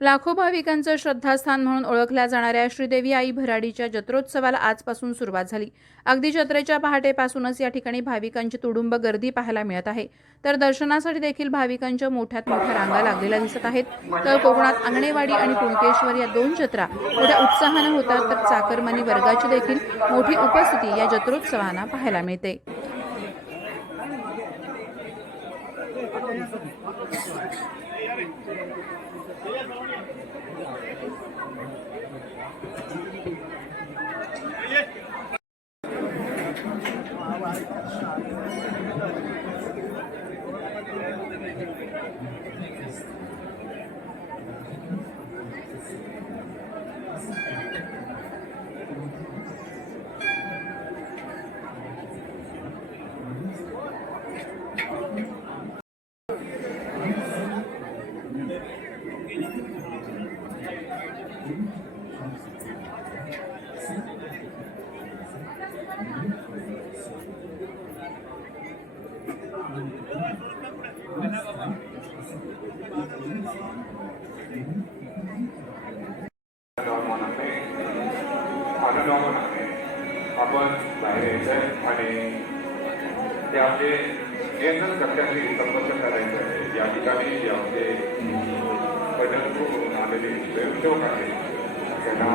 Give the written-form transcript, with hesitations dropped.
लाखो भाविकांचं श्रद्धास्थान म्हणून ओळखल्या जाणाऱ्या श्रीदेवी आई भराडीच्या जत्रोत्सवाला आजपासून सुरुवात झाली। अगदी जत्रेच्या पहाटेपासूनच या ठिकाणी भाविकांची तुडुंब गर्दी पाहायला मिळत आहे। तर दर्शनासाठी देखील भाविकांच्या मोठ्यात मोठ्या रांगा लागलेल्या दिसत आहेत। तर कोकणात आंगणेवाडी आणि कुणकेश्वर या दोन जत्रा मोठ्या उत्साहाने होतात, तर चाकरमानी वर्गाची देखील मोठी उपस्थिती या जत्रोत्सवांना पाहायला मिळते। आपण बाहेर यायचं आणि ते आपले नियंत्रण कक्षाशी संपर्क करायचं आहे। या ठिकाणी जे आपले पंढरपूरवरून आलेले स्वयंसेवक आहेत त्यांना